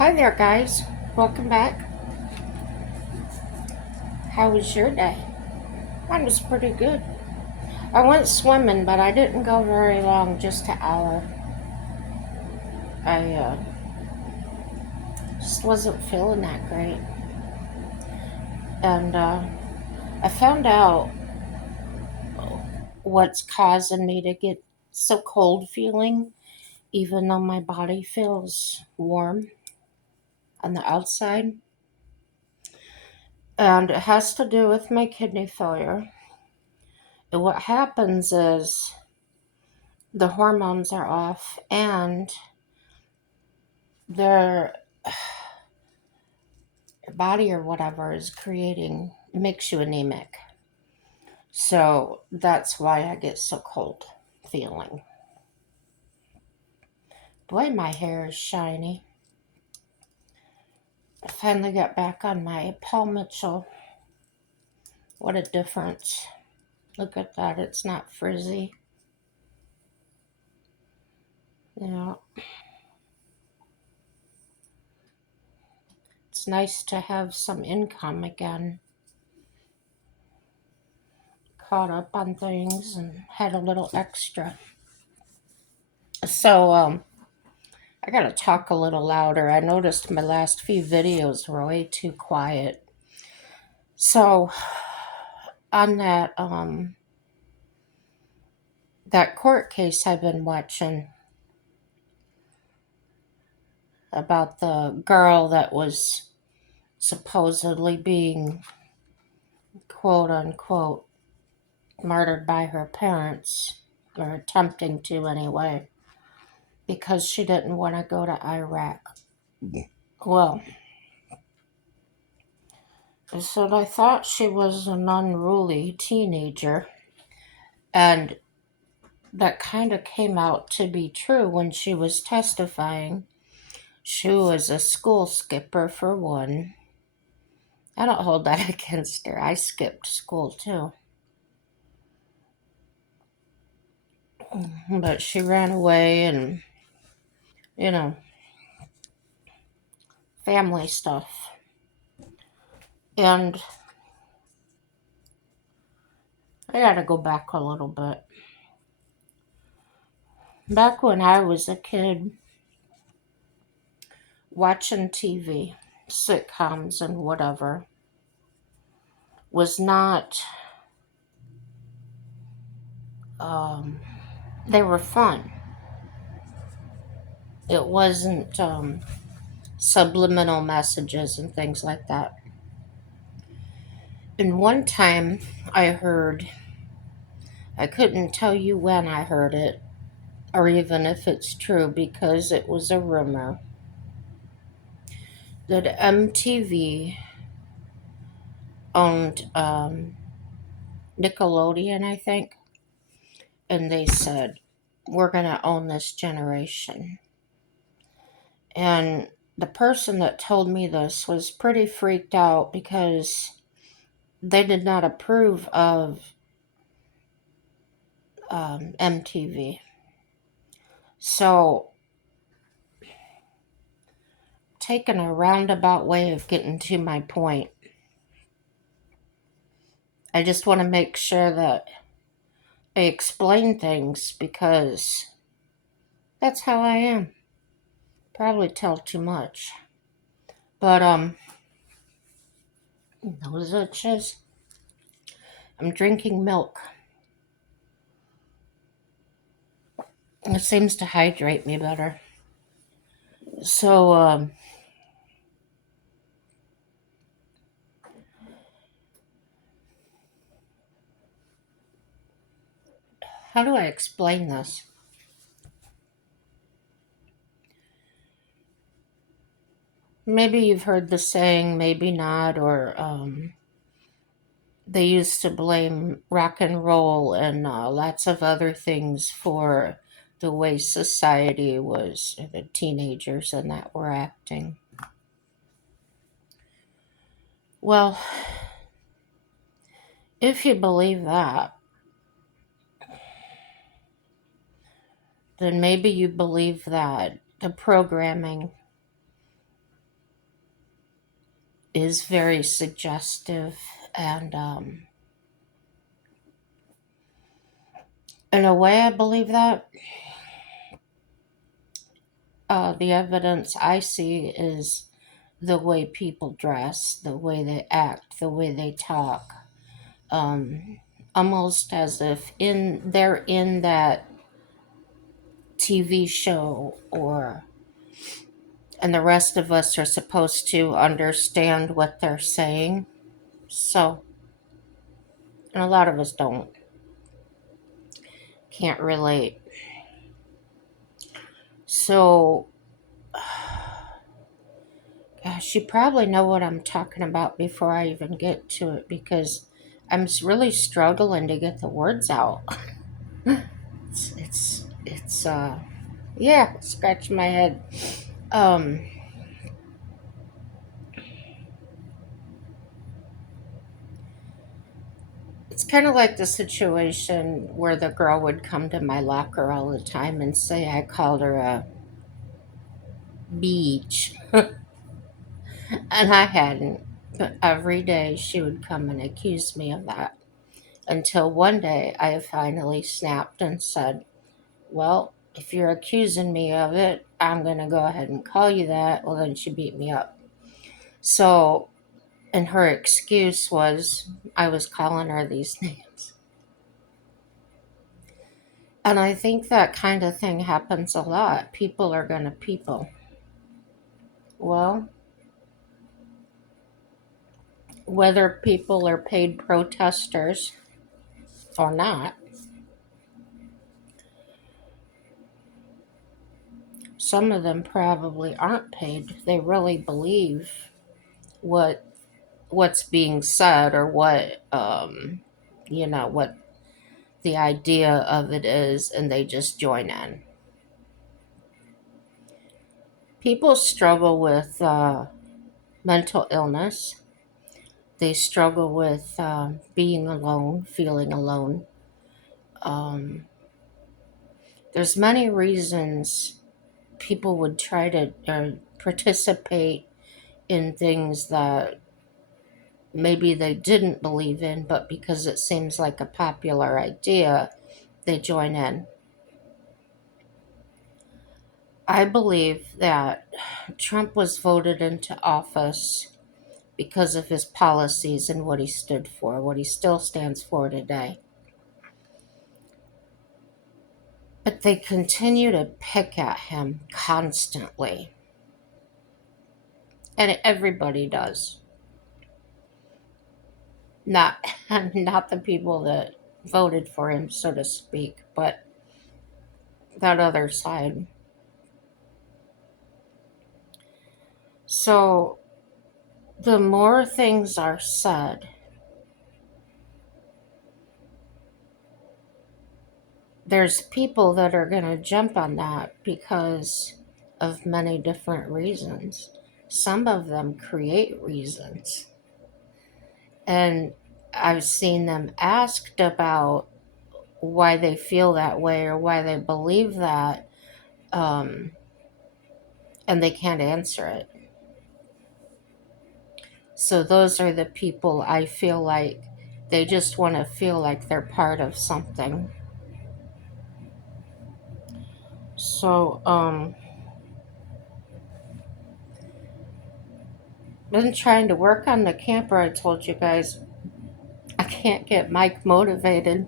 Hi there, guys. Welcome back. How was your day? Mine was pretty good. I went swimming, but I didn't go very long, just an hour. I just wasn't feeling that great. And I found out what's causing me to get so cold feeling, even though my body feels warm on the outside. And it has to do with my kidney failure. And what happens is the hormones are off and their body or whatever is creating makes you anemic. So that's why I get so cold feeling. Boy, my hair is shiny. I finally got back on my Paul Mitchell. What a difference. Look at that. It's not frizzy. You know, it's nice to have some income again. Caught up on things and had a little extra. So, I gotta talk a little louder. I noticed my last few videos were way too quiet. So, on that court case I've been watching about the girl that was supposedly being quote unquote murdered by her parents, or attempting to anyway, because she didn't want to go to Iraq. Well, so I thought she was an unruly teenager, and that kind of came out to be true when she was testifying. She was a school skipper, for one. I don't hold that against her. I skipped school too. But she ran away and, you know, family stuff. And I gotta go back a little bit. Back when I was a kid, watching TV, sitcoms, and whatever was not, um, they were fun. It wasn't subliminal messages and things like that. And one time I heard, I couldn't tell you when I heard it, or even if it's true because it was a rumor, that MTV owned Nickelodeon, I think, and they said, we're going to own this generation. And the person that told me this was pretty freaked out because they did not approve of MTV. So, taking a roundabout way of getting to my point, I just want to make sure that I explain things because that's how I am. Probably tell too much. But those are just, I'm drinking milk. It seems to hydrate me better. So how do I explain this? Maybe you've heard the saying, maybe not, or they used to blame rock and roll and lots of other things for the way society was, the teenagers and that were acting. Well, if you believe that, then maybe you believe that the programming is very suggestive. And in a way, I believe that. The evidence I see is the way people dress, the way they act, the way they talk. Almost as if they're in that TV show, or and the rest of us are supposed to understand what they're saying. So, and a lot of us can't relate. So, gosh, you probably know what I'm talking about before I even get to it, because really struggling to get the words out. It's yeah, scratch my head. Um, it's kind of like the situation where the girl would come to my locker all the time and say I called her a beach, and I hadn't. But every day she would come and accuse me of that. Until one day I finally snapped and said, "Well, if you're accusing me of it, I'm going to go ahead and call you that." Well, then she beat me up. So, and her excuse was I was calling her these names. And I think that kind of thing happens a lot. People are going to people. Well, whether people are paid protesters or not, some of them probably aren't paid. They really believe what what's being said, or what the idea of it is, and they just join in. People struggle with mental illness. They struggle with being alone, feeling alone. Um, there's many reasons people would try to participate in things that maybe they didn't believe in, but because it seems like a popular idea, they join in. I believe that Trump was voted into office because of his policies and what he stood for, what he still stands for today. But they continue to pick at him constantly. And everybody does. Not not the people that voted for him, so to speak, but that other side. So the more things are said, there's people that are going to jump on that because of many different reasons. Some of them create reasons. And I've seen them asked about why they feel that way or why they believe that, um, and they can't answer it. So those are the people I feel like they just want to feel like they're part of something. So, been trying to work on the camper. I told you guys I can't get Mike motivated.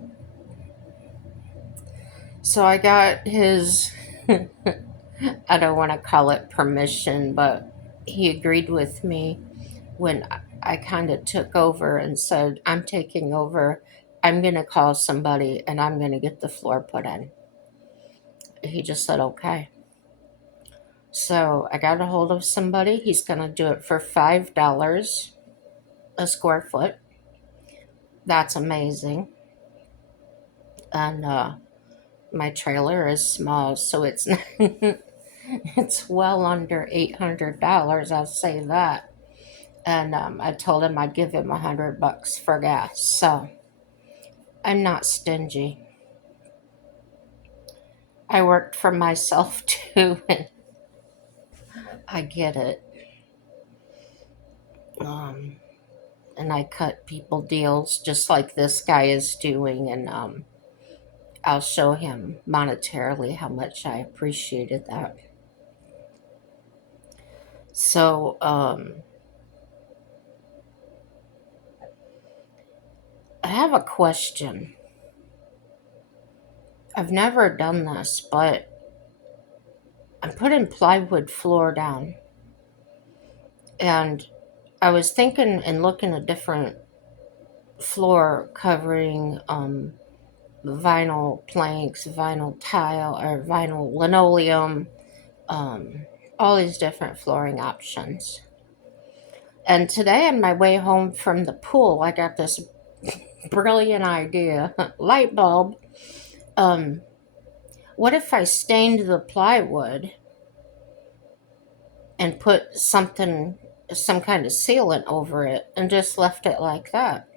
So I got his, I don't want to call it permission, but he agreed with me when I kind of took over and said, I'm taking over. I'm going to call somebody and I'm going to get the floor put in. He just said, okay. So I got a hold of somebody. He's going to do it for $5 a square foot. That's amazing. And my trailer is small, so it's it's well under $800. I'll say that. And I told him I'd give him $100 for gas. So I'm not stingy. I worked for myself too, and I get it. Um, and I cut people deals just like this guy is doing, and I'll show him monetarily how much I appreciated that. So, I have a question. I've never done this, but I'm putting plywood floor down, and I was thinking and looking at different floor covering, vinyl planks, vinyl tile, or vinyl linoleum, um, all these different flooring options. And today, on my way home from the pool, I got this brilliant idea. Light bulb. Um, what if I stained the plywood and put something, some kind of sealant over it, and just left it like that?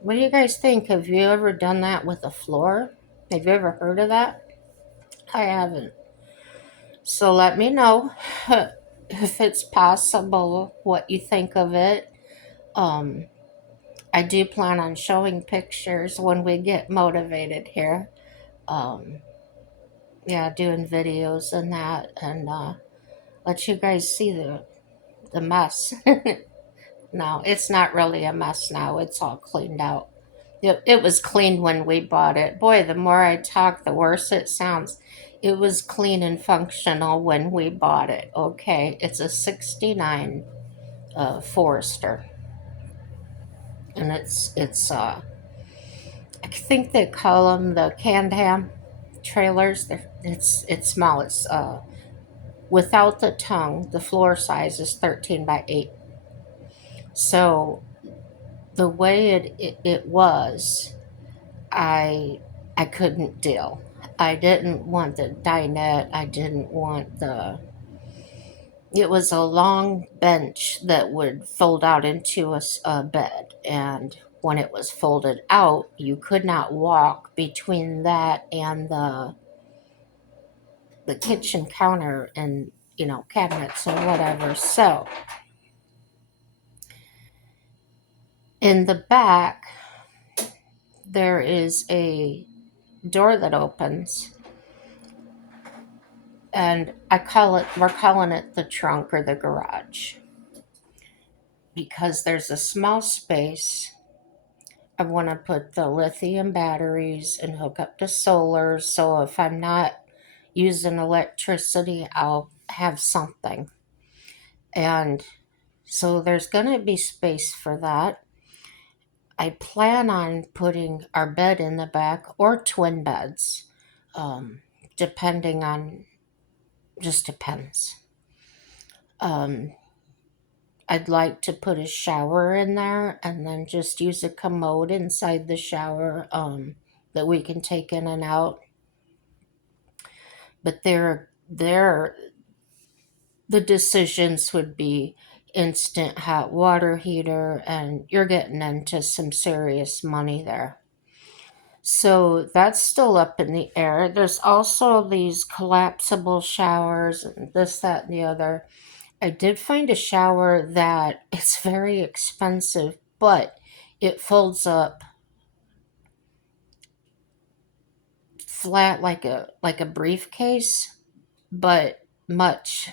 What do you guys think? Have you ever done that with a floor? Have you ever heard of that? I haven't. So let me know if it's possible, what you think of it. Um, I do plan on showing pictures when we get motivated here. Um, yeah, doing videos and that, and let you guys see the mess. No, it's not really a mess now. It's all cleaned out. It was clean when we bought it. Boy, the more I talk, the worse it sounds. It was clean and functional when we bought it. Okay, it's a '69 Forester, and I think they call them the Can-Am trailers. It's small. It's without the tongue. The floor size is 13 by 8. So the way it was, I I couldn't deal. I didn't want the dinette. I didn't want the. It was a long bench that would fold out into a bed, and when it was folded out, you could not walk between that and the kitchen counter and cabinets and whatever. So in the back there is a door that opens, and we're calling it the trunk or the garage because there's a small space. I want to put the lithium batteries and hook up to solar, so if I'm not using electricity, I'll have something. And so there's going to be space for that. I plan on putting our bed in the back or twin beds, um, depending on, just depends. Um, I'd like to put a shower in there and then just use a commode inside the shower, that we can take in and out. But the decisions would be instant hot water heater, and you're getting into some serious money there. So that's still up in the air. There's also these collapsible showers and this, that, and the other. I did find a shower that it's very expensive, but it folds up flat like a briefcase, but much.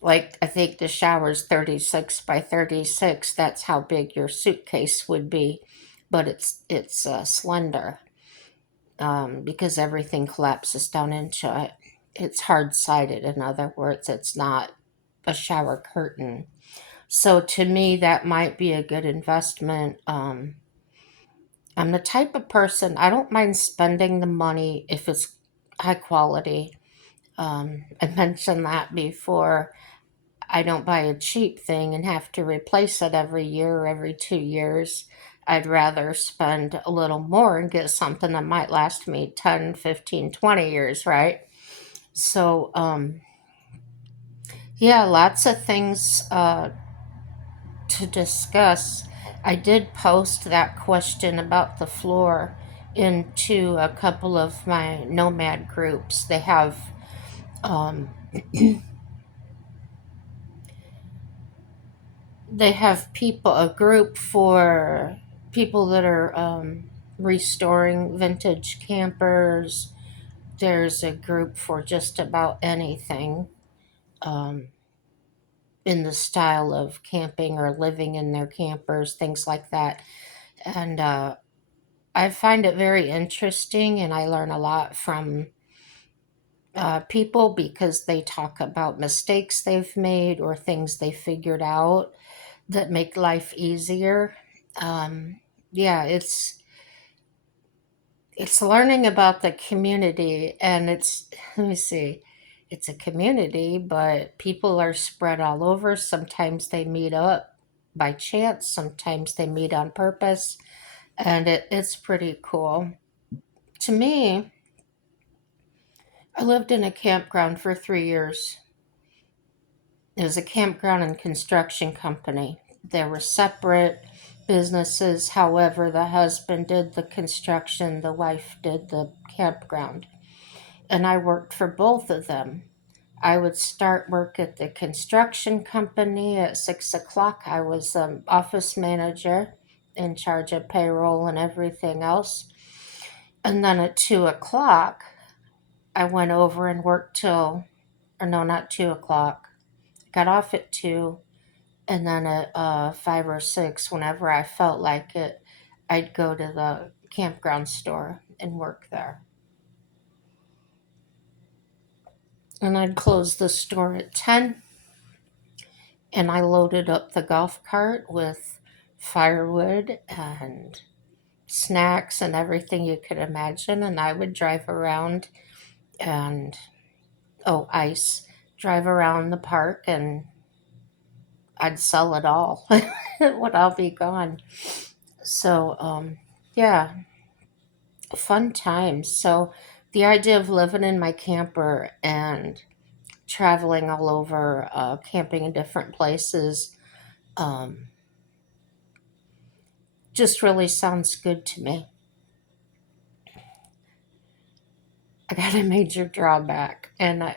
Like I think the shower's 36 by 36. That's how big your suitcase would be, but it's slender, because everything collapses down into it. It's hard sided. In other words, it's not a shower curtain. So to me, that might be a good investment. I'm the type of person, I don't mind spending the money if it's high quality. I mentioned that before. I don't buy a cheap thing and have to replace it every year or every 2 years. I'd rather spend a little more and get something that might last me 10, 15, 20 years, right? So, yeah, lots of things to discuss. I did post that question about the floor into a couple of my nomad groups. They have, um, they have people, a group for people that are restoring vintage campers. There's a group for just about anything um, in the style of camping or living in their campers, things like that. And I find it very interesting, and I learn a lot from people because they talk about mistakes they've made or things they figured out that make life easier. Yeah, it's learning about the community, and it's, let me see, it's a community, but people are spread all over. Sometimes they meet up by chance, sometimes they meet on purpose, and it's pretty cool. To me, I lived in a campground for 3 years. It was a campground and construction company. There were separate businesses. However, the husband did the construction, the wife did the campground. And I worked for both of them. I would start work at the construction company at 6 o'clock. I was office manager in charge of payroll and everything else. And then at 2 o'clock, I went over and worked till, or no, not 2 o'clock. Got off at 2, and then at 5 or 6, whenever I felt like it, I'd go to the campground store and work there. And I'd close the store at 10, and I loaded up the golf cart with firewood and snacks and everything you could imagine. And I would drive around and, oh, ice, drive around the park, and I'd sell it all. It would all be gone. So, yeah, fun times. So, the idea of living in my camper and traveling all over, camping in different places, um, just really sounds good to me. I got a major drawback, and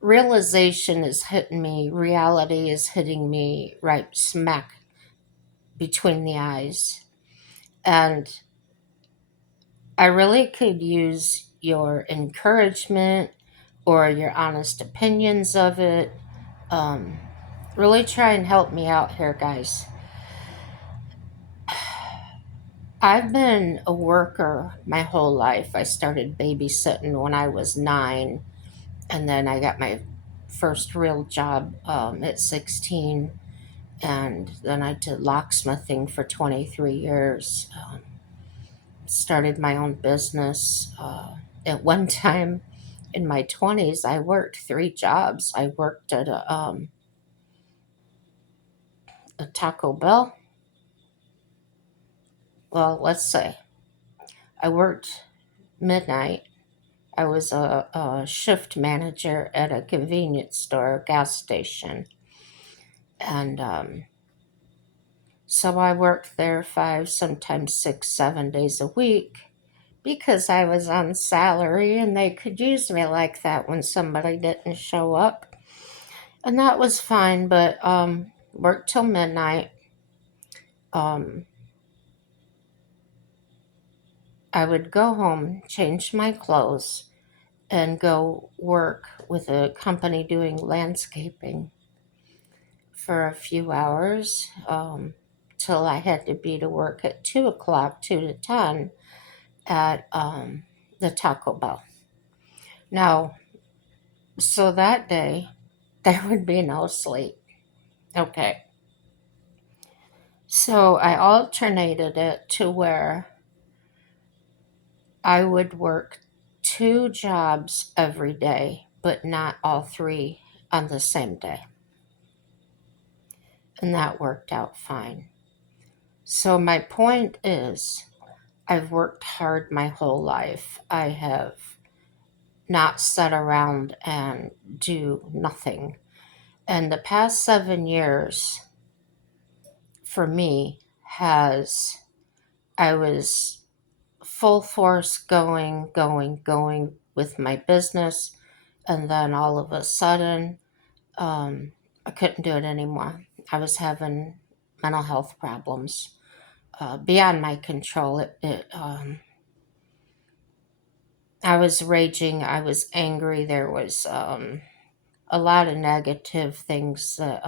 realization is hitting me, reality is hitting me right smack between the eyes. And I really could use your encouragement or your honest opinions of it. Um, really try and help me out here, guys. I've been a worker my whole life. I started babysitting when I was 9, and then I got my first real job at 16, and then I did locksmithing for 23 years. Started my own business. At one time in my 20s, I worked 3 jobs. I worked at a Taco Bell. Well, let's say I worked midnight. I was a shift manager at a convenience store, gas station. And so I worked there 5, sometimes 6, 7 days a week because I was on salary and they could use me like that when somebody didn't show up. And that was fine, but worked till midnight. Um, I would go home, change my clothes, and go work with a company doing landscaping for a few hours till I had to be to work at 2 o'clock, 2 to 10 at the Taco Bell. Now, so that day, there would be no sleep. Okay. So I alternated it to where I would work 2 jobs every day, but not all 3 on the same day. And that worked out fine. So my point is, I've worked hard my whole life. I have not sat around and do nothing. And the past 7 years for me has, I was full force going with my business. And then all of a sudden, I couldn't do it anymore. I was having mental health problems beyond my control. I was raging. I was angry. There was a lot of negative things that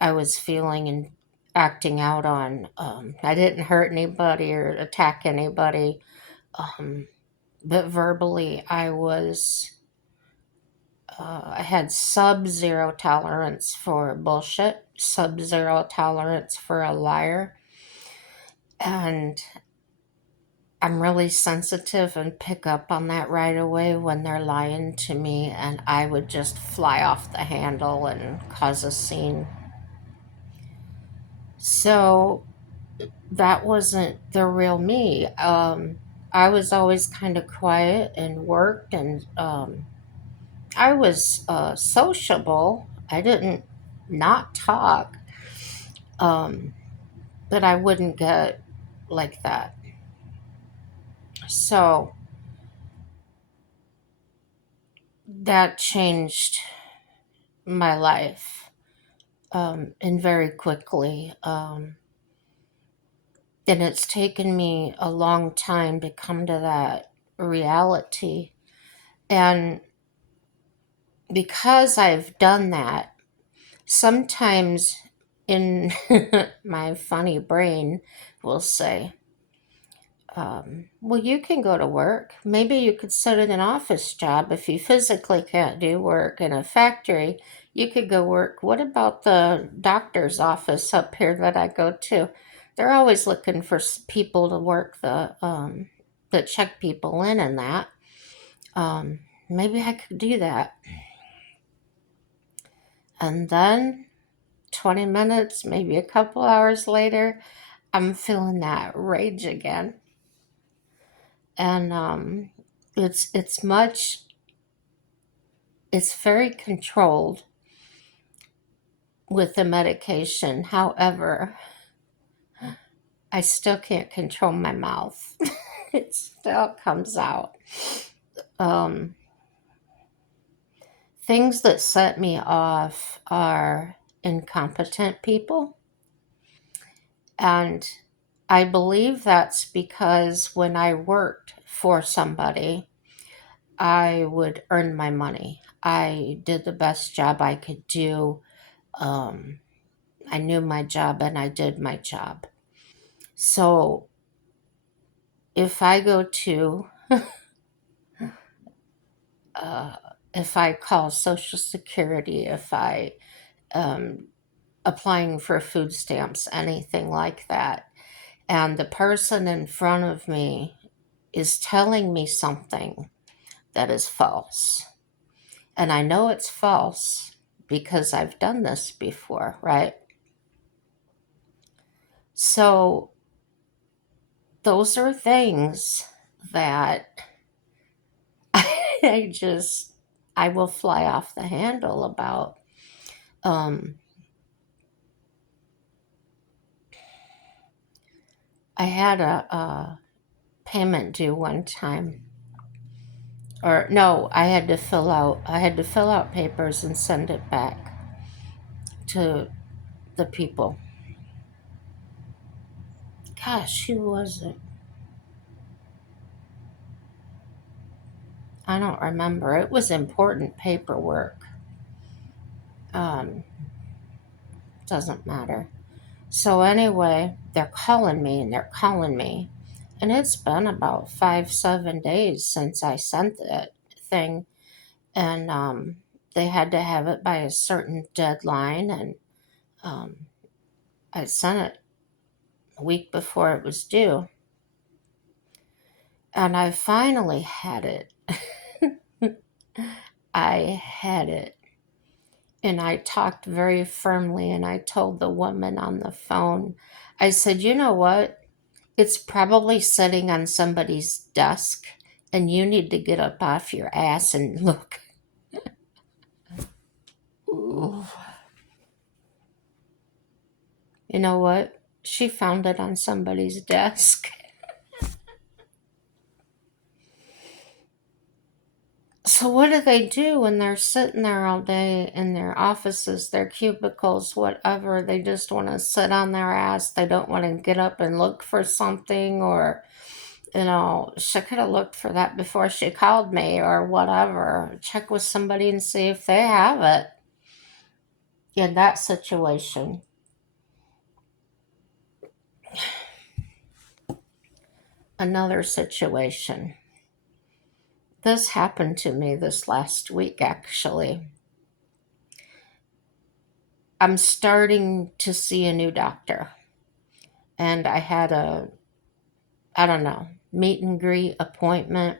I was feeling and acting out on. I didn't hurt anybody or attack anybody, um, but verbally, I had sub zero tolerance for bullshit, sub zero tolerance for a liar, and I'm really sensitive and pick up on that right away when they're lying to me, and I would just fly off the handle and cause a scene. So that wasn't the real me. I was always kind of quiet and worked, and I was sociable. I didn't not talk, um, but I wouldn't get like that. So that changed my life, and very quickly. And it's taken me a long time to come to that reality. And because I've done that, sometimes in my funny brain will say, well, you can go to work. Maybe you could sit in an office job if you physically can't do work in a factory. You could go work. What about the doctor's office up here that I go to? They're always looking for people to work that check people in and that. Um, Maybe I could do that. And then 20 minutes, maybe a couple hours later, I'm feeling that rage again. And it's much it's very controlled with the medication. However, I still can't control my mouth. It still comes out. Um, Things that set me off are incompetent people. And I believe that's because when I worked for somebody, I would earn my money. I did the best job I could do. Um, I knew my job and I did my job. So if I go to, uh, if I call Social Security, if I um, applying for food stamps, anything like that, and the person in front of me is telling me something that is false, and I know it's false because I've done this before, right? So those are things that I just I will fly off the handle about. Um, I had a payment due one time, or no, I had to fill out papers and send it back to the people. Gosh, who was it? I don't remember. It was important paperwork. Um, doesn't matter. So anyway, they're calling me and they're calling me. And it's been about 5, 7 days since I sent that thing. And they had to have it by a certain deadline. And um, I sent it a week before it was due. And I finally had it. I had it. And I talked very firmly and I told the woman on the phone, I said, you know what? It's probably sitting on somebody's desk, and you need to get up off your ass and look. Ooh. You know what? She found it on somebody's desk. So what do they do when they're sitting there all day in their offices, their cubicles, whatever? They just want to sit on their ass. They don't want to get up and look for something, or she could have looked for that before she called me or whatever. Check with somebody and see if they have it in that situation. Another situation. This happened to me this last week, actually. I'm starting to see a new doctor, and I had I don't know, meet and greet appointment.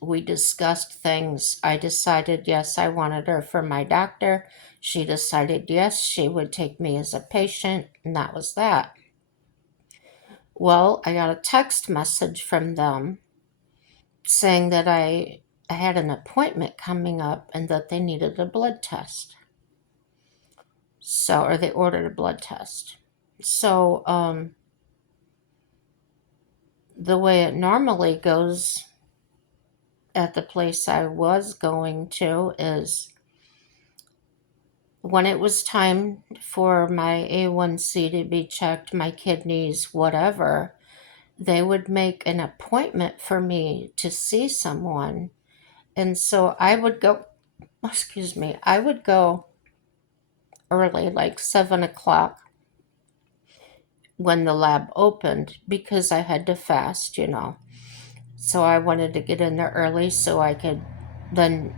We discussed things. I decided yes, I wanted her for my doctor. She decided yes, she would take me as a patient, and that was that. Well, I got a text message from them saying that I had an appointment coming up and that they needed a blood test. So, or they ordered a blood test. So, the way it normally goes at the place I was going to is when it was time for my A1C to be checked, my kidneys, whatever, they would make an appointment for me to see someone. And so I would go, excuse me, I would go early, like 7 o'clock when the lab opened because I had to fast. So I wanted to get in there early so I could then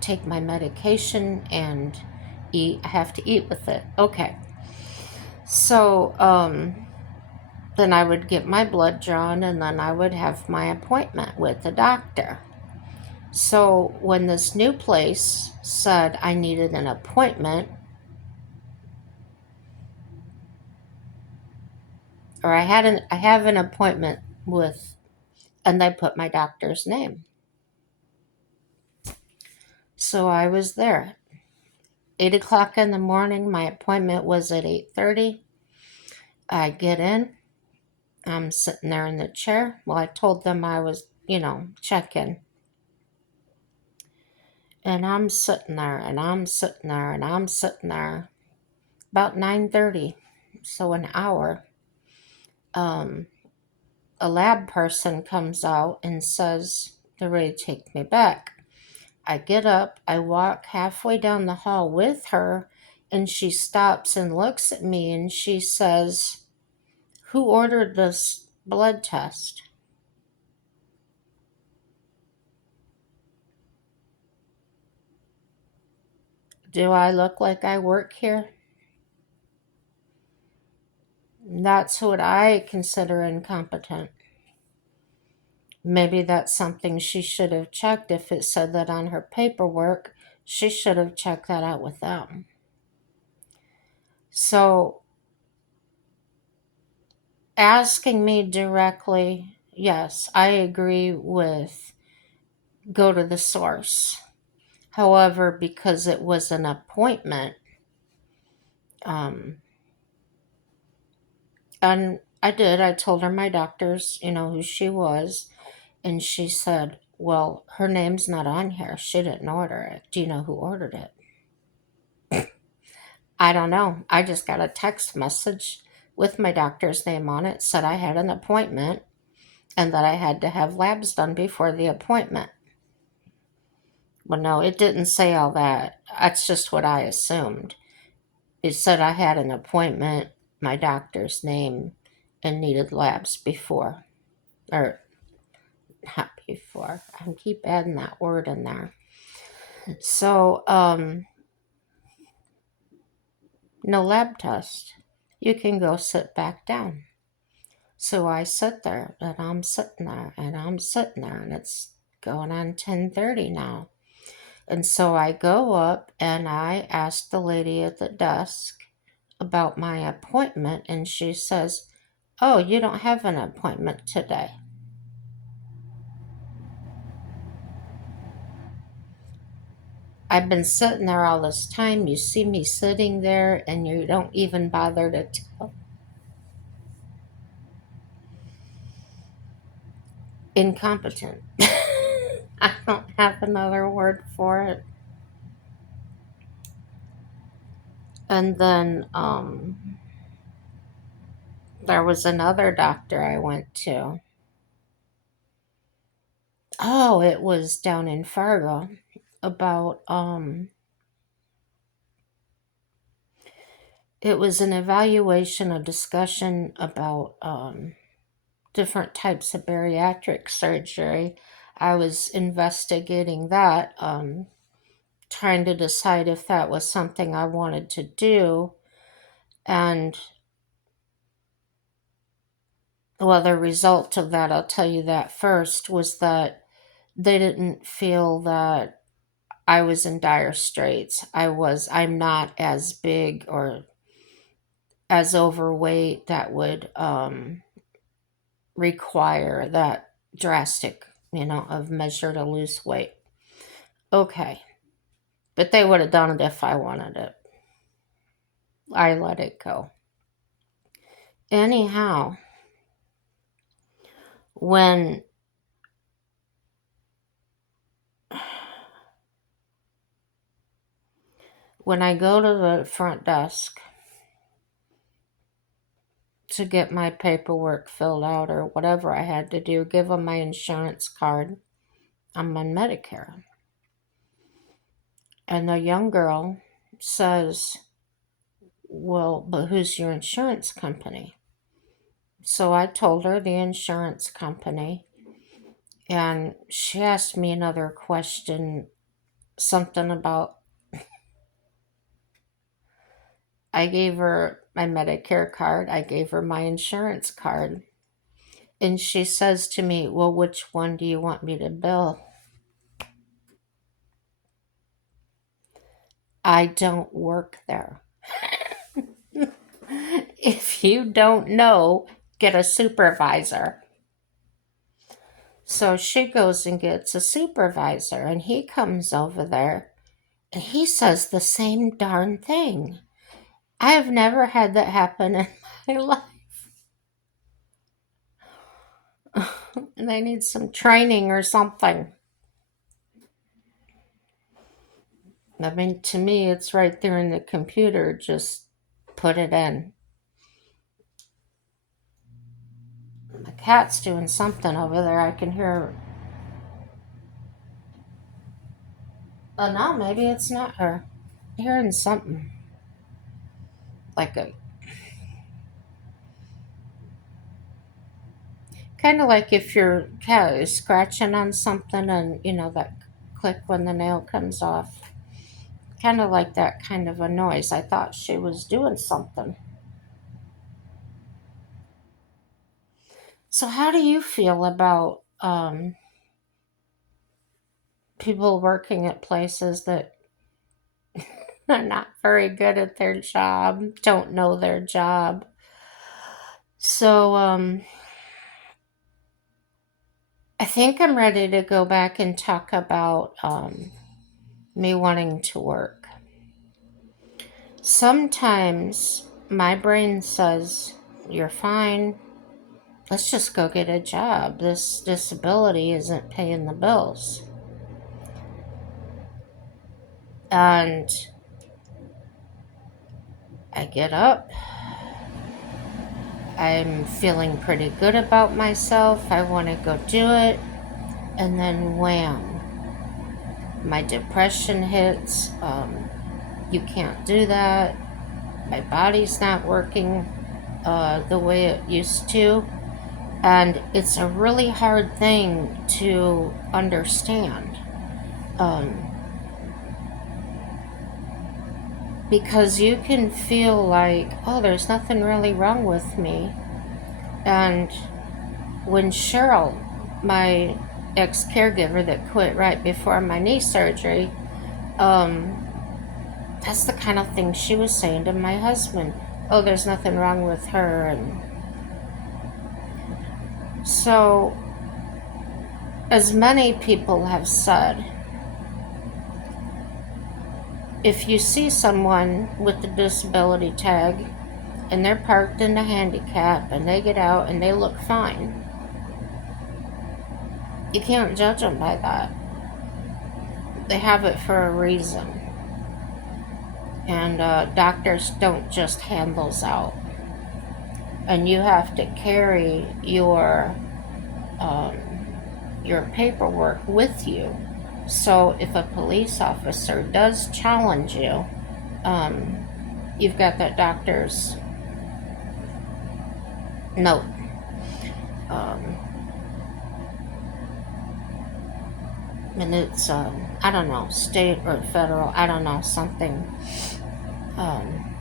take my medication and eat. I have to eat with it. Okay. So then I would get my blood drawn and then I would have my appointment with the doctor. So when this new place said I needed an appointment, or I have an appointment with, and they put my doctor's name. So I was there. 8 o'clock in the morning. My appointment was at 8:30. I get in. I'm sitting there in the chair. Well, I told them I was, check-in. And I'm sitting there and I'm sitting there and I'm sitting there. About 9:30, so an hour. Um, a lab person comes out and says they're ready to take me back. I get up, I walk halfway down the hall with her, and she stops and looks at me and she says, "Who ordered this blood test?" Do I look like I work here? That's what I consider incompetent. Maybe that's something she should have checked if it said that on her paperwork. She should have checked that out with them. So, asking me directly, yes, I agree with go to the source. However, because it was an appointment, um, and I told her my doctor's, who she was, and she said, "Well, her name's not on here. She didn't order it. Do you know who ordered it?" I don't know. I just got a text message with my doctor's name on it, said I had an appointment and that I had to have labs done before the appointment. Well, no, it didn't say all that. That's just what I assumed. It said I had an appointment, my doctor's name, and needed labs before. Or not before. I keep adding that word in there. So, no lab test. You can go sit back down. So I sit there and I'm sitting there and I'm sitting there and it's going on 10:30 now. And so I go up and I ask the lady at the desk about my appointment and she says, "Oh, you don't have an appointment today." I've been sitting there all this time. You see me sitting there and you don't even bother to tell. Incompetent. I don't have another word for it. And then there was another doctor I went to. Oh, it was down in Fargo about it was an evaluation, a discussion about different types of bariatric surgery. I was investigating that, trying to decide if that was something I wanted to do. And well, the result of that, I'll tell you that first, was that they didn't feel that I was in dire straits. I'm not as big or as overweight that would require that drastic, of measure to lose weight. Okay. But they would have done it if I wanted it. I let it go. Anyhow, when when I go to the front desk to get my paperwork filled out or whatever I had to do, give them my insurance card, I'm on Medicare. And the young girl says, "Well, but who's your insurance company?" So I told her the insurance company, and she asked me another question, something about, I gave her my Medicare card, I gave her my insurance card, and she says to me, "Well, which one do you want me to bill?" I don't work there. If you don't know, get a supervisor. So she goes and gets a supervisor, and he comes over there and he says the same darn thing. I have never had that happen in my life. And I need some training or something. I mean, to me, it's right there in the computer. Just put it in. My cat's doing something over there. I can hear. Oh, no, maybe it's not her. I'm hearing something. Like a. Kind of like if your cat is scratching on something and, that click when the nail comes off. Kind of like that kind of a noise. I thought she was doing something. So, how do you feel about people working at places that are not very good at their job, don't know their job? So, I think I'm ready to go back and talk about me wanting to work. Sometimes my brain says, "You're fine. Let's just go get a job. This disability isn't paying the bills." And I get up. I'm feeling pretty good about myself. I want to go do it. And then wham, my depression hits. You can't do that. My body's not working the way it used to. And it's a really hard thing to understand. Um, because you can feel like, oh, there's nothing really wrong with me. And when Cheryl, my ex caregiver that quit right before my knee surgery, um, that's the kind of thing she was saying to my husband. Oh, there's nothing wrong with her. And so, as many people have said, if you see someone with the disability tag and they're parked in a handicap and they get out and they look fine, you can't judge them by that. They have it for a reason. And doctors don't just hand those out. And you have to carry um, your paperwork with you. So if a police officer does challenge you, um, you've got that doctor's note. Um, and it's, I don't know, state or federal, I don't know, something. Um,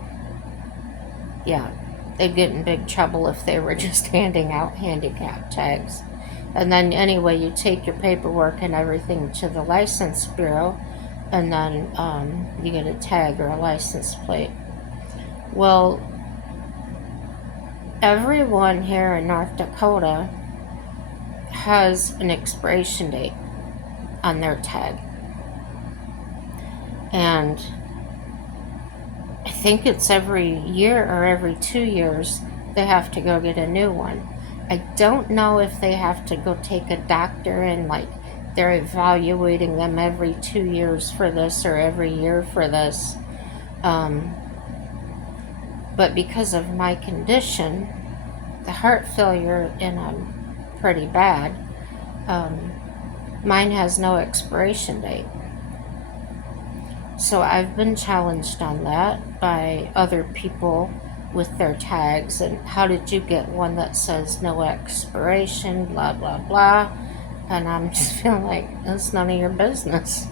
yeah, they'd get in big trouble if they were just handing out handicap tags. And then, anyway, you take your paperwork and everything to the license bureau, and then you get a tag or a license plate. Well, everyone here in North Dakota has an expiration date on their tag. And I think it's every year or every 2 years they have to go get a new one. I don't know if they have to go take a doctor and like they're evaluating them every 2 years for this or every year for this. Um, but because of my condition, the heart failure, and I'm pretty bad, um, mine has no expiration date. So I've been challenged on that by other people with their tags. And how did you get one that says no expiration, blah, blah, blah? And I'm just feeling like it's none of your business.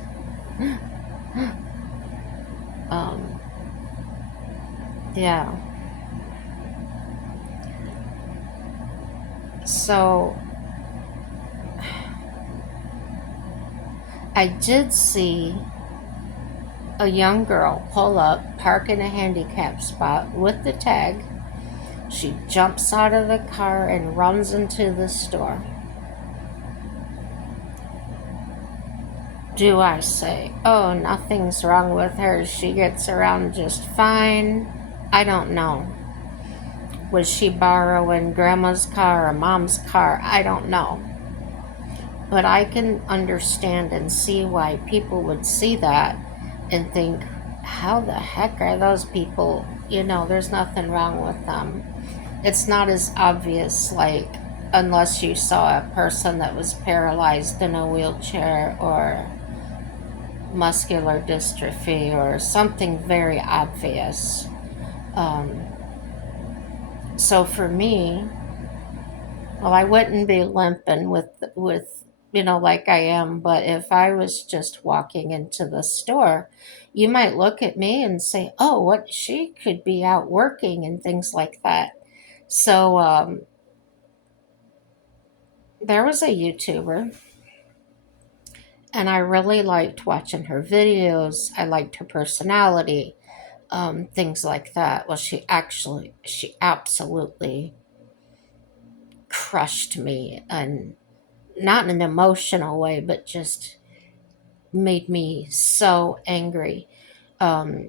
um, yeah. So I did see a young girl pull up, park in a handicap spot with the tag. She jumps out of the car and runs into the store. Do I say, oh, nothing's wrong with her, she gets around just fine? I don't know. Was she borrowing grandma's car or mom's car? I don't know. But I can understand and see why people would see that and think, how the heck are those people? There's nothing wrong with them. It's not as obvious, like, unless you saw a person that was paralyzed in a wheelchair or muscular dystrophy or something very obvious. Um, so for me, well, I wouldn't be limping with like I am, but if I was just walking into the store, you might look at me and say, "Oh, what she could be out working," and things like that. So there was a YouTuber, and I really liked watching her videos. I liked her personality, things like that. Well, she absolutely crushed me, and not in an emotional way, but just made me so angry.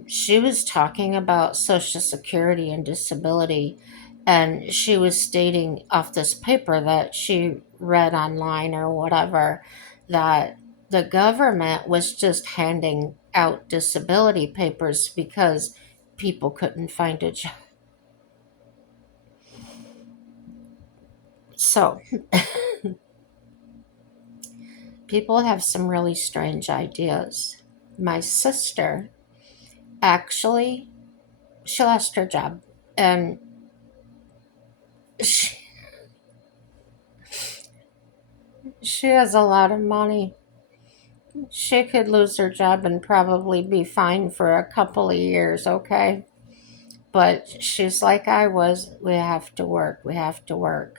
She was talking about Social Security and disability, and she was stating off this paper that she read online or whatever that the government was just handing out disability papers because people couldn't find a job. So, people have some really strange ideas. My sister actually, she lost her job, and she, she has a lot of money. She could lose her job and probably be fine for a couple of years, okay? But she's like I was, we have to work, we have to work.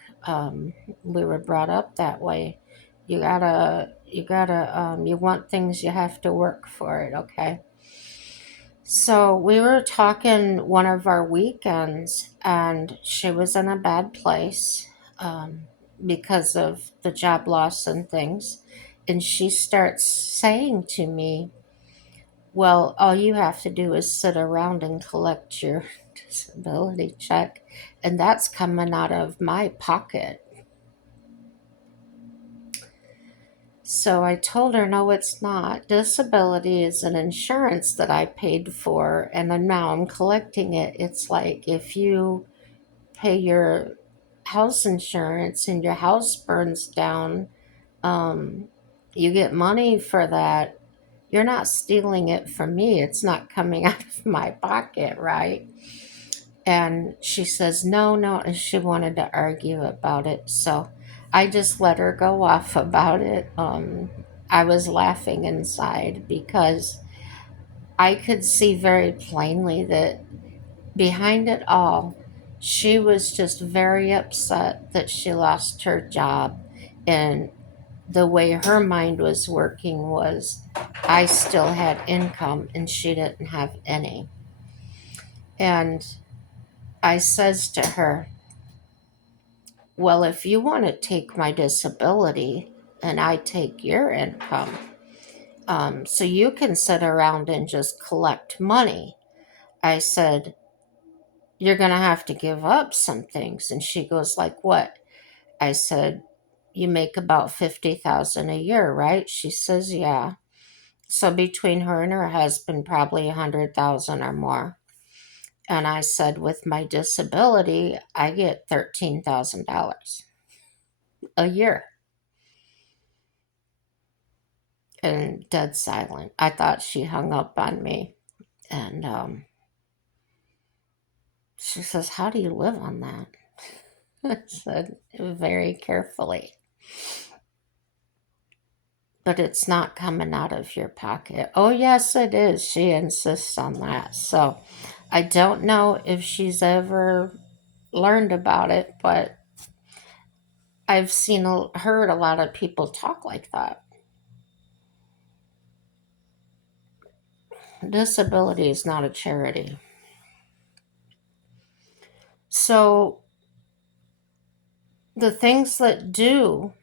We were brought up that way. You want things, you have to work for it, okay? So we were talking one of our weekends, and she was in a bad place because of the job loss and things. And she starts saying to me, well, all you have to do is sit around and collect your disability check, and that's coming out of my pocket. So I told her, no, it's not. Disability is an insurance that I paid for, and then now I'm collecting it. It's like if you pay your house insurance and your house burns down, um, you get money for that. You're not stealing it from me. It's not coming out of my pocket, right? And she says, no, no. And she wanted to argue about it. So I just let her go off about it. I was laughing inside because I could see very plainly that behind it all, she was just very upset that she lost her job. And the way her mind was working was, I still had income and she didn't have any. And I says to her, well, if you want to take my disability and I take your income, so you can sit around and just collect money. I said, you're going to have to give up some things. And she goes like, what? I said, you make about 50,000 a year, right? She says, yeah. So between her and her husband, probably 100,000 or more. And I said, with my disability, I get $13,000 a year. And dead silent. I thought she hung up on me. And she says, how do you live on that? I said, very carefully. But it's not coming out of your pocket. Oh, yes, it is. She insists on that. So I don't know if she's ever learned about it, but I've heard a lot of people talk like that. Disability is not a charity. So the things that do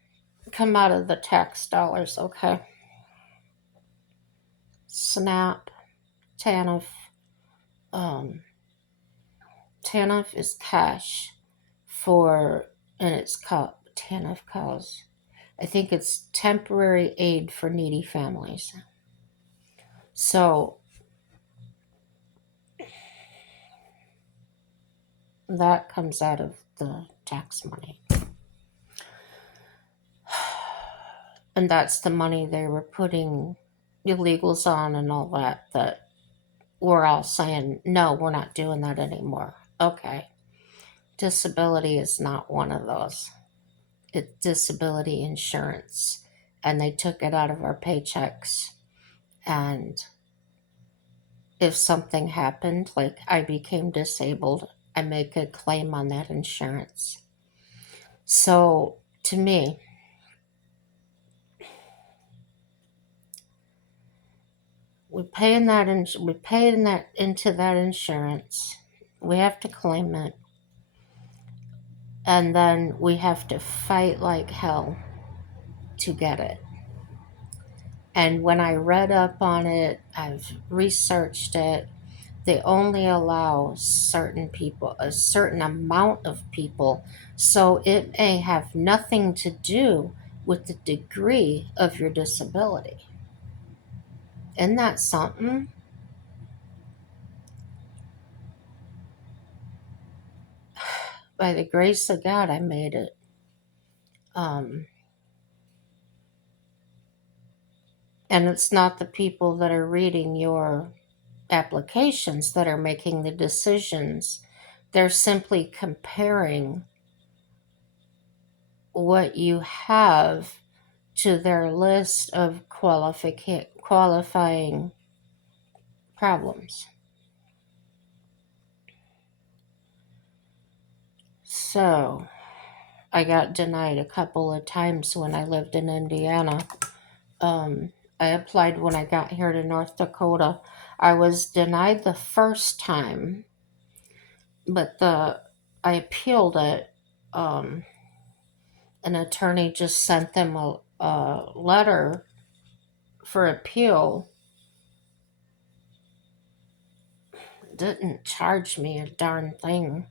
come out of the tax dollars, okay? SNAP, TANF. Um, TANF is cash for, and it's called TANF calls. I think it's temporary aid for needy families. So that comes out of the tax money. And that's the money they were putting illegals on and all that, that we're all saying, no, we're not doing that anymore. Okay. Disability is not one of those. It's disability insurance. And they took it out of our paychecks. And if something happened, like I became disabled, I make a claim on that insurance. So to me, we pay in that into that insurance. We have to claim it, and then we have to fight like hell to get it. And when I read up on it, I've researched it. They only allow certain people, a certain amount of people, so it may have nothing to do with the degree of your disability. Isn't that something? By the grace of God, I made it. Um, and it's not the people that are reading your applications that are making the decisions. They're simply comparing what you have to their list of qualifying problems. So I got denied a couple of times when I lived in Indiana. Um, I applied when I got here to North Dakota. I was denied the first time, but I appealed it. Um, an attorney just sent them a letter for appeal. Didn't charge me a darn thing,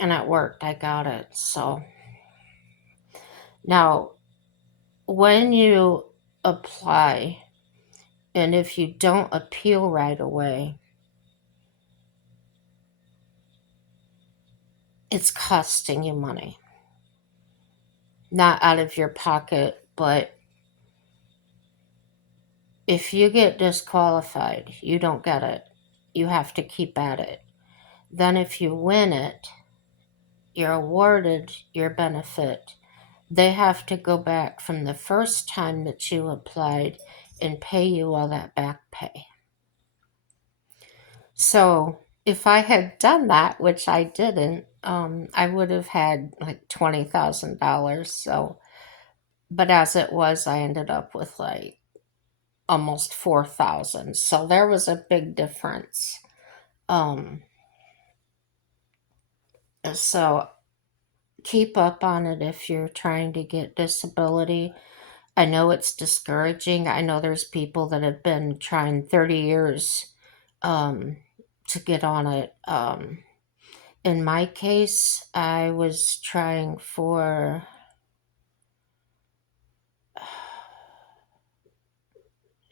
and it worked. I got it. So now when you apply, and if you don't appeal right away, it's costing you money. Not out of your pocket, but if you get disqualified, you don't get it. You have to keep at it. Then, if you win it, you're awarded your benefit. They have to go back from the first time that you applied and pay you all that back pay. So, if I had done that, which I didn't, I would have had like $20,000. So, but as it was, I ended up with like almost 4,000. So there was a big difference. Um, so keep up on it if you're trying to get disability. I know it's discouraging. I know there's people that have been trying 30 years um, to get on it. In my case, I was trying for, I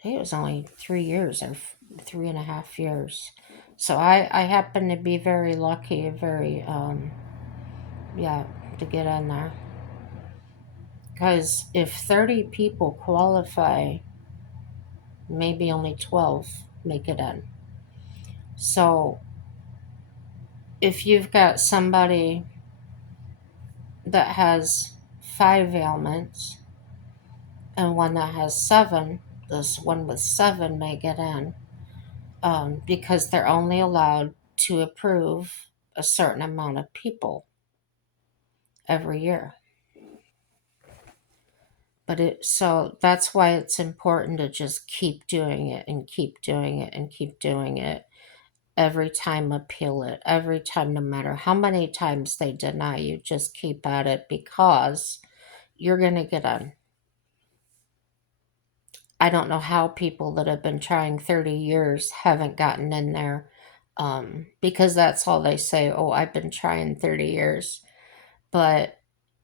think it was only 3 years or 3.5 years. So I happen to be very lucky, very, yeah, to get in there. Because if 30 people qualify, maybe only 12 make it in. So if you've got somebody that has 5 ailments and one that has seven, this one with seven may get in, because they're only allowed to approve a certain amount of people every year. But so that's why it's important to just keep doing it and keep doing it and keep doing it. Every time appeal it, every time, no matter how many times they deny you, just keep at it because you're going to get on. I don't know how people that have been trying 30 years haven't gotten in there, because that's all they say. Oh, I've been trying 30 years. But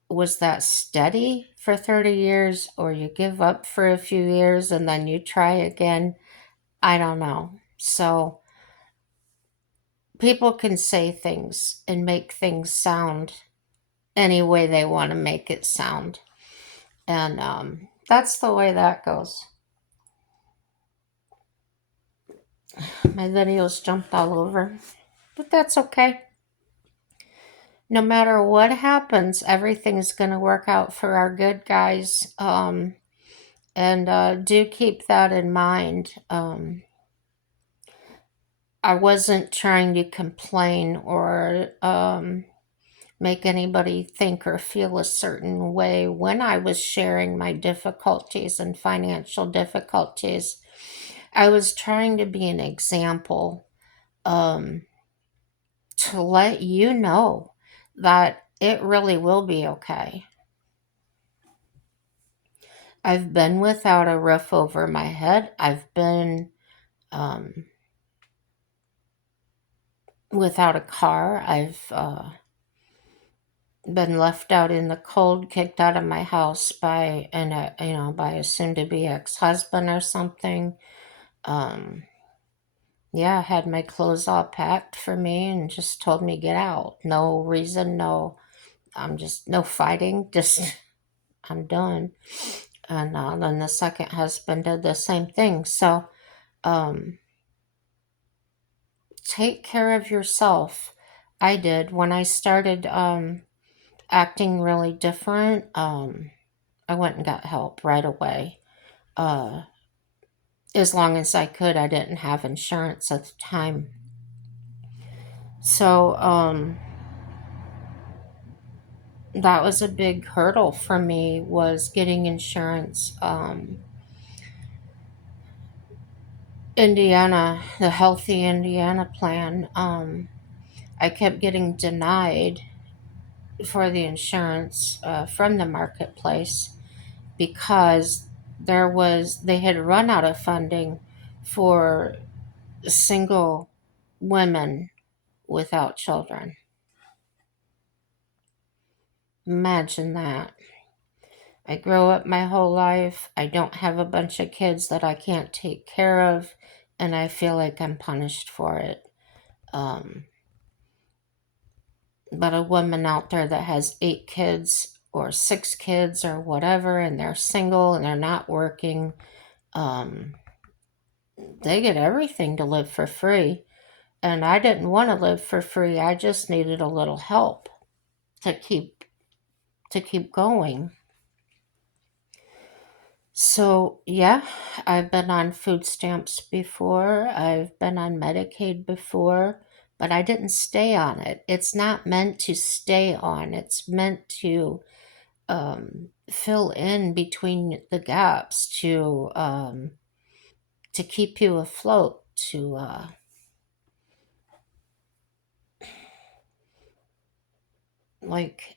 was that steady for 30 years, or you give up for a few years and then you try again? I don't know. So people can say things and make things sound any way they want to make it sound. And that's the way that goes. My videos jumped all over, but that's okay. No matter what happens, everything's going to work out for our good, guys. And do keep that in mind. I wasn't trying to complain or make anybody think or feel a certain way when I was sharing my difficulties and financial difficulties. I was trying to be an example, um, to let you know that it really will be okay. I've been without a roof over my head. I've been um, without a car. I've been left out in the cold, kicked out of my house by by a soon-to-be ex-husband or something. Um, yeah, had my clothes all packed for me and just told me get out. No reason, no. I'm just no fighting. Just I'm done. And then the second husband did the same thing. So um, take care of yourself. I did when I started acting really different. I went and got help right away. Uh, as long as I could, I didn't have insurance at the time. So that was a big hurdle for me was getting insurance. Indiana, the Healthy Indiana plan. I kept getting denied for the insurance from the marketplace because they had run out of funding for single women without children. Imagine that. I grow up my whole life. I don't have a bunch of kids that I can't take care of, and I feel like I'm punished for it. Um, but a woman out there that has 8 kids or 6 kids or whatever, and they're single and they're not working, um, they get everything to live for free. And I didn't want to live for free. I just needed a little help to keep going. So, yeah, I've been on food stamps before. I've been on Medicaid before, but I didn't stay on it. It's not meant to stay on. It's meant to fill in between the gaps to keep you afloat, to like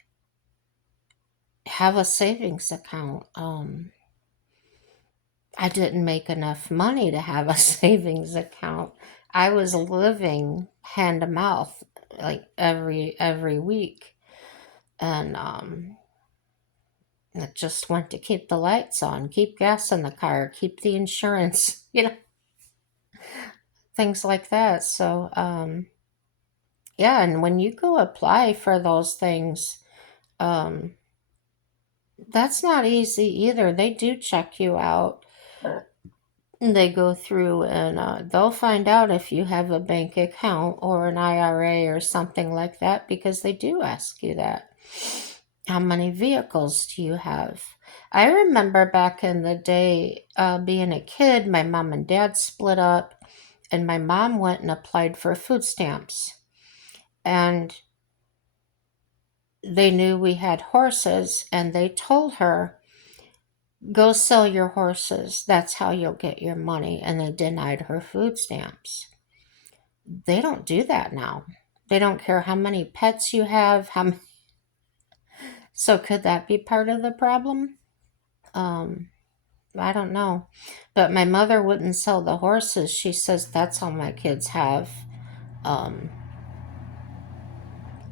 have a savings account. I didn't make enough money to have a savings account. I was living hand to mouth like every week, and it just went to keep the lights on, keep gas in the car, keep the insurance, things like that. So yeah, and when you go apply for those things, um, that's not easy either. They do check you out. They go through and they'll find out if you have a bank account or an IRA or something like that because they do ask you that. How many vehicles do you have? I remember back in the day being a kid, my mom and dad split up, and my mom went and applied for food stamps. And they knew we had horses, and they told her, go sell your horses. That's how you'll get your money. And they denied her food stamps. They don't do that now. They don't care how many pets you have. So could that be part of the problem? Um, I don't know. But my mother wouldn't sell the horses. She says that's all my kids have. Um,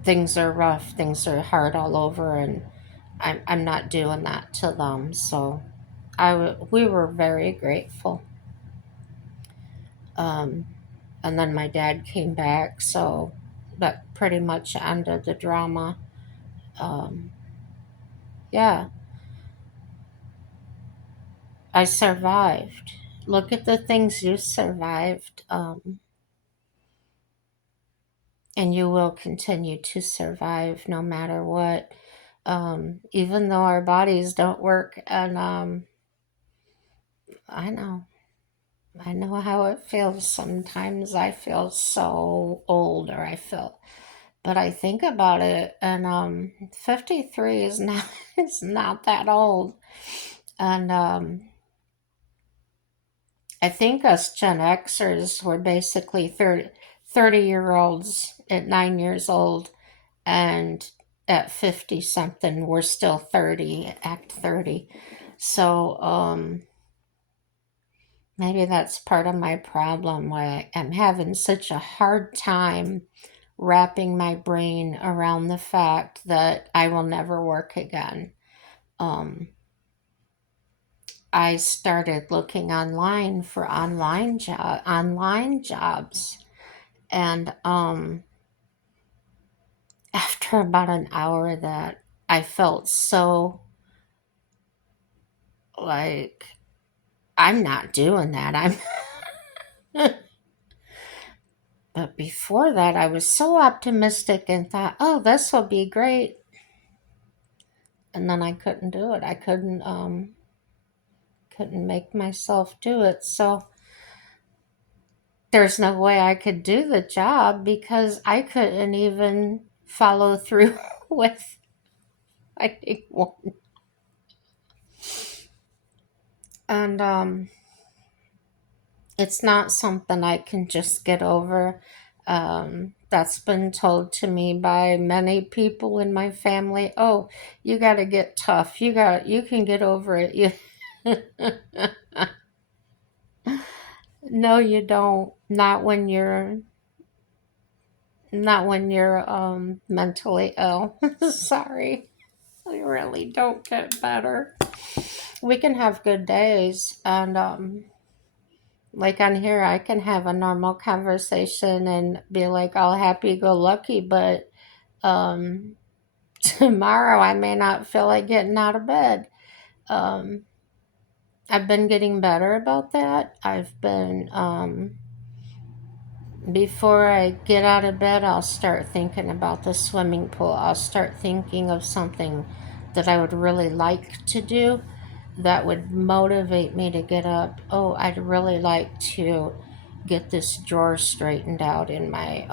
things are rough. Things are hard all over, and I'm not doing that to them. So we were very grateful. Um, and then my dad came back, so that pretty much ended the drama. Um, yeah, I survived. Look at the things you survived, and you will continue to survive no matter what. Even though our bodies don't work, and I know, I know how it feels. Sometimes I feel so old, or I feel, but I think about it, and 53 is not is not that old, and I think us Gen Xers were basically 30 year olds at 9 years old, and at 50 something, we're still 30, act 30. So maybe that's part of my problem why I'm having such a hard time wrapping my brain around the fact that I will never work again. Um, I started looking online for online jobs, and after about an hour of that, I felt so like I'm not doing that. I'm But before that, I was so optimistic and thought, "Oh, this will be great." And then I couldn't do it. I couldn't make myself do it. So there's no way I could do the job because I couldn't even follow through with finding one. And it's not something I can just get over. That's been told to me by many people in my family. Oh, you got to get tough. You can get over it. No, you don't. Not when you're mentally ill. Sorry. I really don't get better. We can have good days, and like on here, I can have a normal conversation and be like all happy go lucky, but um, tomorrow I may not feel like getting out of bed. Um, I've been getting better about that. I've been, before I get out of bed, I'll start thinking about the swimming pool. I'll start thinking of something that I would really like to do that would motivate me to get up. Oh, I'd really like to get this drawer straightened out in my,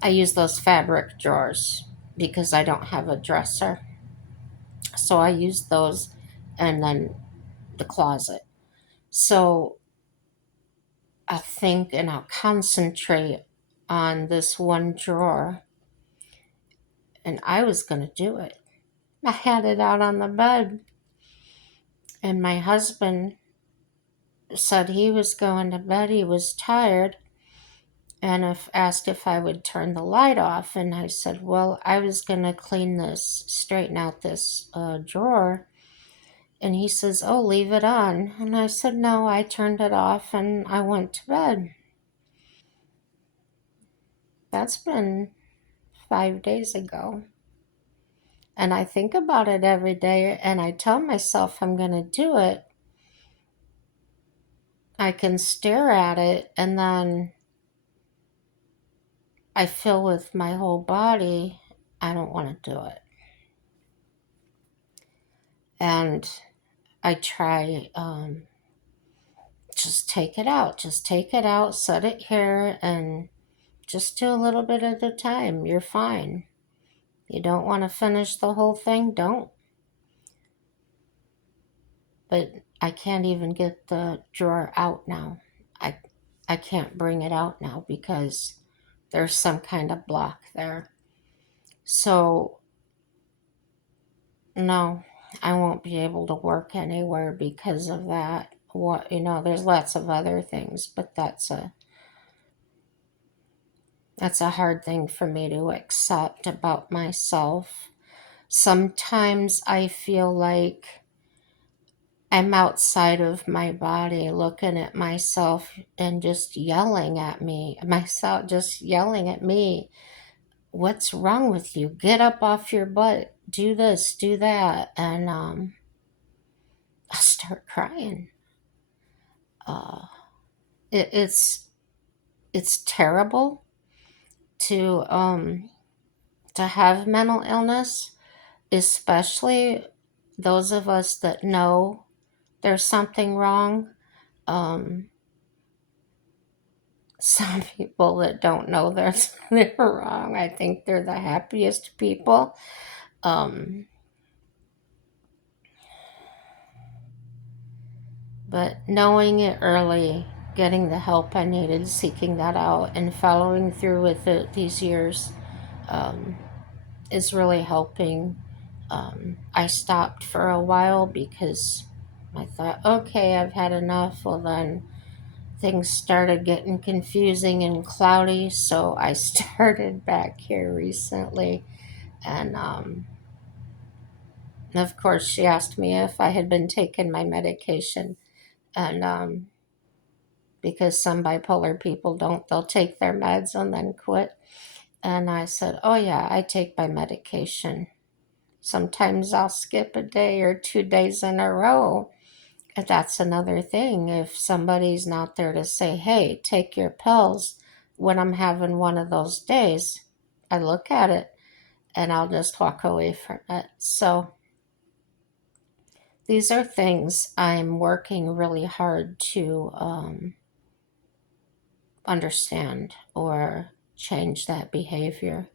I use those fabric drawers because I don't have a dresser. So I use those and then the closet. So I'll think and I'll concentrate on this one drawer, and I was going to do it. I had it out on the bed, and my husband said he was going to bed. He was tired, and if asked if I would turn the light off, and I said, "Well, I was going to clean this, straighten out this drawer." And he says, "Oh, leave it on." And I said, "No, I turned it off and I went to bed." That's been 5 days ago. And I think about it every day and I tell myself I'm going to do it. I can stare at it and then I feel with my whole body, I don't want to do it. And I try, just take it out, set it here, and just do a little bit at a time. You're fine. You don't want to finish the whole thing? Don't. But I can't even get the drawer out now. I I can't bring it out now because there's some kind of block there. So no, I won't be able to work anywhere because of that. What there's lots of other things, but that's a hard thing for me to accept about myself. Sometimes I feel like I'm outside of my body looking at myself and just yelling at me, myself just yelling at me. What's wrong with you? Get up off your butt. Do this, do that. And I'll start crying. Uh, it's terrible to have mental illness, especially those of us that know there's something wrong. Um, some people that don't know they're wrong, I think they're the happiest people. Um, but knowing it early, getting the help I needed, seeking that out, and following through with it these years um, is really helping. I stopped for a while because I thought, okay, I've had enough. Well, then things started getting confusing and cloudy, so I started back here recently. And of course, she asked me if I had been taking my medication. And because some bipolar people don't, they'll take their meds and then quit. And I said, oh, yeah, I take my medication. Sometimes I'll skip a day or 2 days in a row. And that's another thing. If somebody's not there to say, hey, take your pills when I'm having one of those days, I look at it and I'll just walk away from it. So these are things I'm working really hard to understand or change that behavior.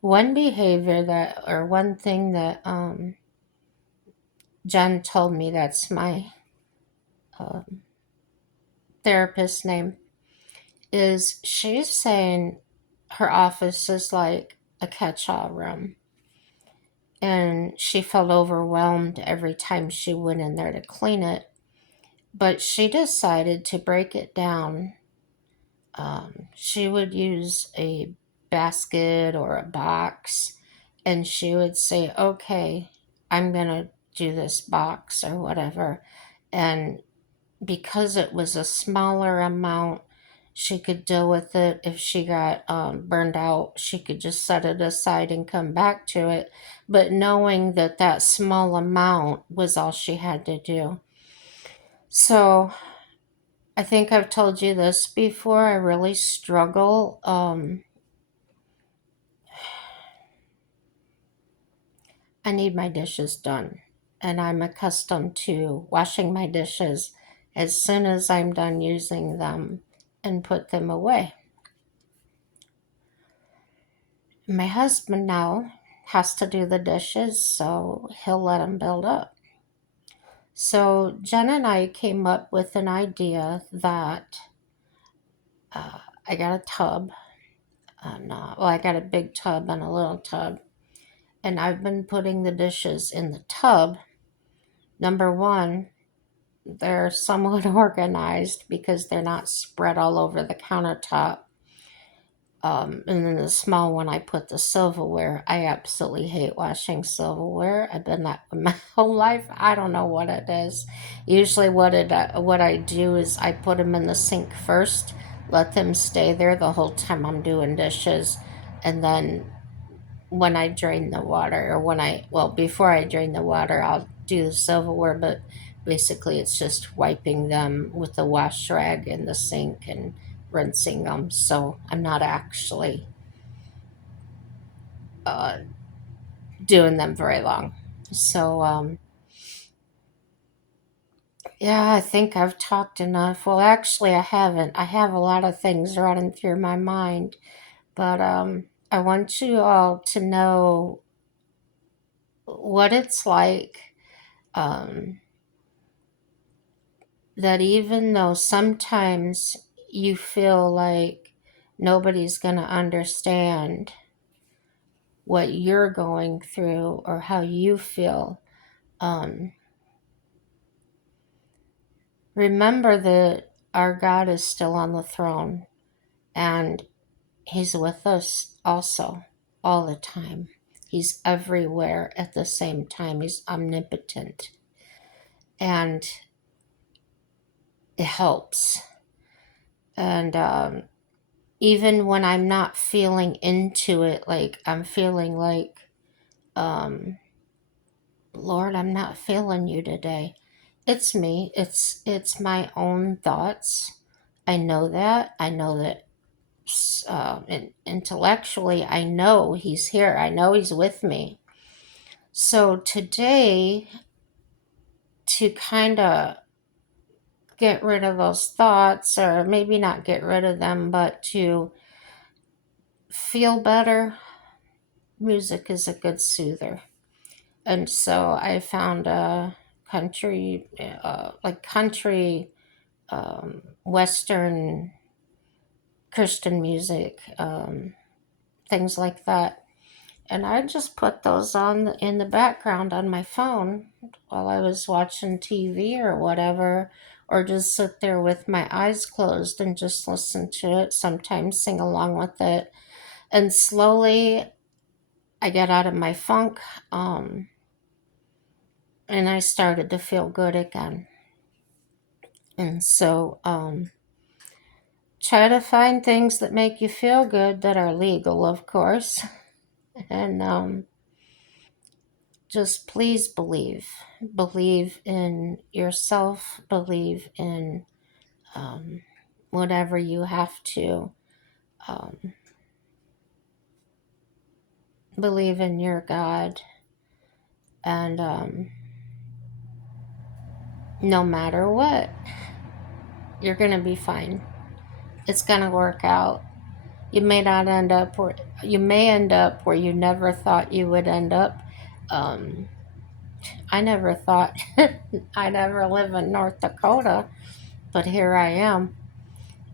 One behavior or one thing that Jen told me, that's my um, therapist name, is she's saying her office is like a catch all room. And she felt overwhelmed every time she went in there to clean it. But she decided to break it down. She would use a basket or a box, and she would say, okay, I'm going to do this box or whatever. And because it was a smaller amount, she could deal with it. If she got burned out, she could just set it aside and come back to it. But knowing that that small amount was all she had to do. So I think I've told you this before. I really struggle. I need my dishes done. And I'm accustomed to washing my dishes as soon as I'm done using them and put them away. My husband now has to do the dishes, so he'll let them build up. So Jen and I came up with an idea that I got a tub, and well, I got a big tub and a little tub, and I've been putting the dishes in the tub. Number one, they're somewhat organized because they're not spread all over the countertop. And then the small one, I put the silverware. I absolutely hate washing silverware. I've been that way my whole life. I don't know what it is. Usually, what I do is I put them in the sink first, let them stay there the whole time I'm doing dishes, and then when I drain the water, or before I drain the water, I'll do the silverware, but basically it's just wiping them with the wash rag in the sink and rinsing them. So I'm not actually uh, doing them very long. So, yeah, I think I've talked enough. Well, actually, I haven't. I have a lot of things running through my mind, but I want you all to know what it's like. Um, that even though sometimes you feel like nobody's going to understand what you're going through or how you feel, um, remember that our God is still on the throne and He's with us also all the time. He's everywhere at the same time. He's omnipotent and it helps. And even when I'm not feeling into it, like I'm feeling like, um, Lord, I'm not feeling you today. It's me. It's my own thoughts. I know that. I know that intellectually, I know He's here. I know He's with me. So today, to kind of get rid of those thoughts, or maybe not get rid of them, but to feel better, music is a good soother. And so I found a country, like country, Western Christian music, things like that. And I just put those on in the background on my phone while I was watching TV or whatever, or just sit there with my eyes closed and just listen to it, sometimes sing along with it. And slowly I get out of my funk, um, and I started to feel good again. And so, try to find things that make you feel good that are legal, of course. And just please believe. Believe in yourself, believe in um, whatever you have to. Um, believe in your God. And no matter what, you're going to be fine. It's going to work out. You may not end up where you may end up where you never thought you would end up. Um, I never thought I'd ever live in North Dakota, but here I am,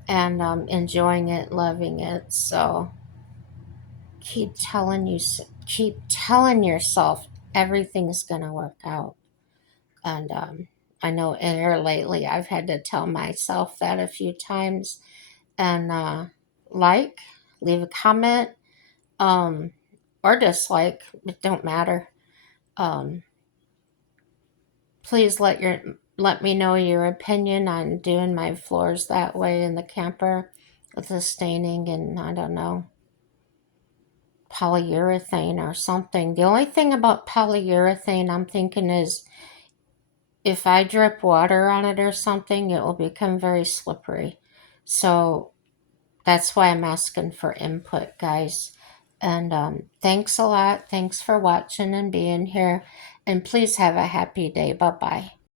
and enjoying it, loving it. So keep telling you, keep telling yourself everything's gonna work out. And I know here lately I've had to tell myself that a few times. And like, leave a comment, um, or dislike. It don't matter. Um, Please let me know your opinion on doing my floors that way in the camper with the staining and, I don't know, polyurethane or something. The only thing about polyurethane I'm thinking is if I drip water on it or something, it will become very slippery. So that's why I'm asking for input, guys. And thanks a lot. Thanks for watching and being here. And please have a happy day. Bye-bye.